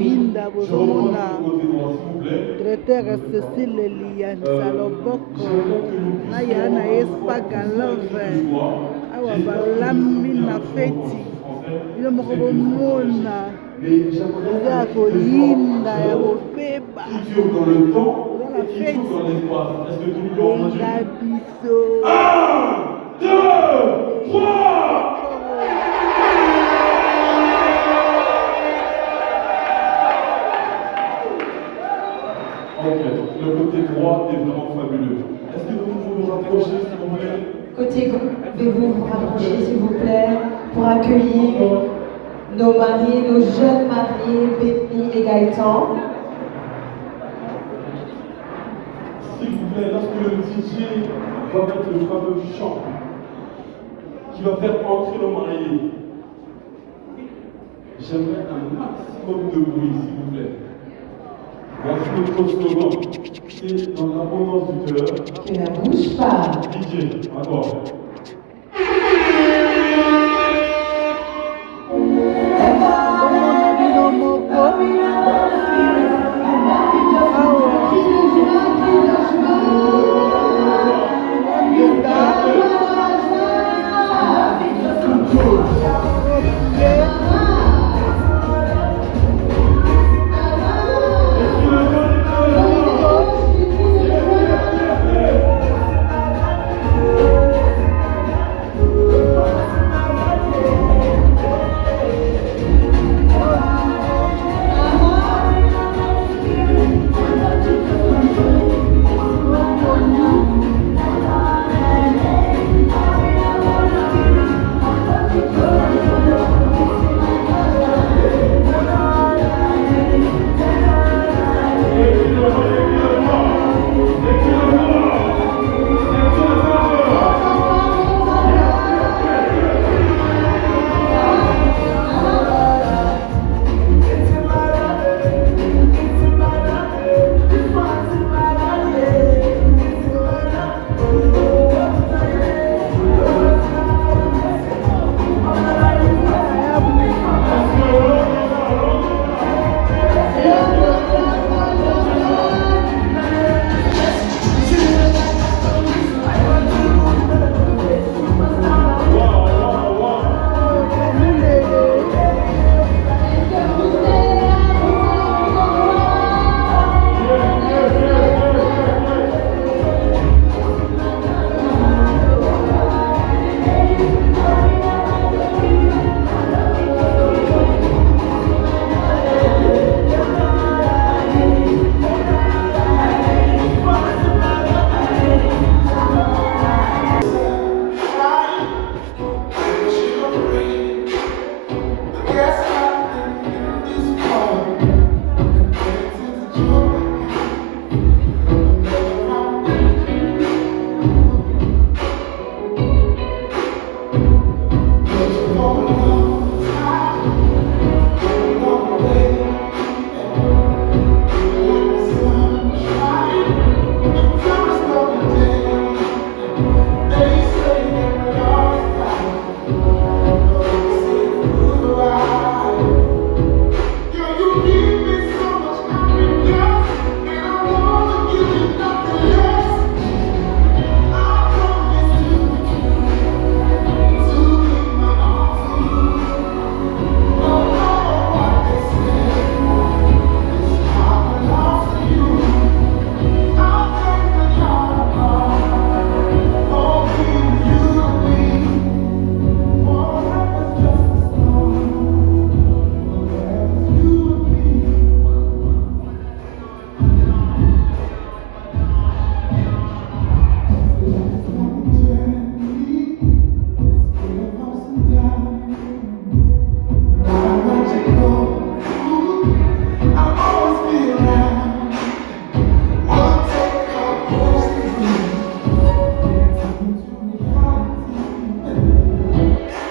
koyinda Je reprends bozomona le côté droit, s'il vous plaît. traiteur Cécile Lianza Loboko J'aimerais que nous na puissions yana encore une Espa fois tous Galove saluer de joie. awa J'espère que je balambi suis bien na en feti français. bino Je moko sais que le français bomona est mais j'aimerais eza ya un cri de joie koyinda ya kobeba qui dure dans le temps eza na et qui dure feti dans l'espace. Est-ce que tout le monde a benga entendu? biso 1, 2, 3. Ok, le côté droit est vraiment fabuleux. Est-ce que vous pouvez vous rapprocher, s'il vous plaît? Côté gauche, pouvez-vous vous rapprocher, s'il vous plaît, pour accueillir nos mariés, nos jeunes mariés, Bethany et Gaëtan. S'il vous plaît, lorsque le DJ va mettre le fameux chant qui va faire entrer nos mariés, j'aimerais un maximum de bruit, s'il vous plaît. Voici notre slogan. C'est dans l'abondance du cœur. Que la bouche parle. DJ, encore.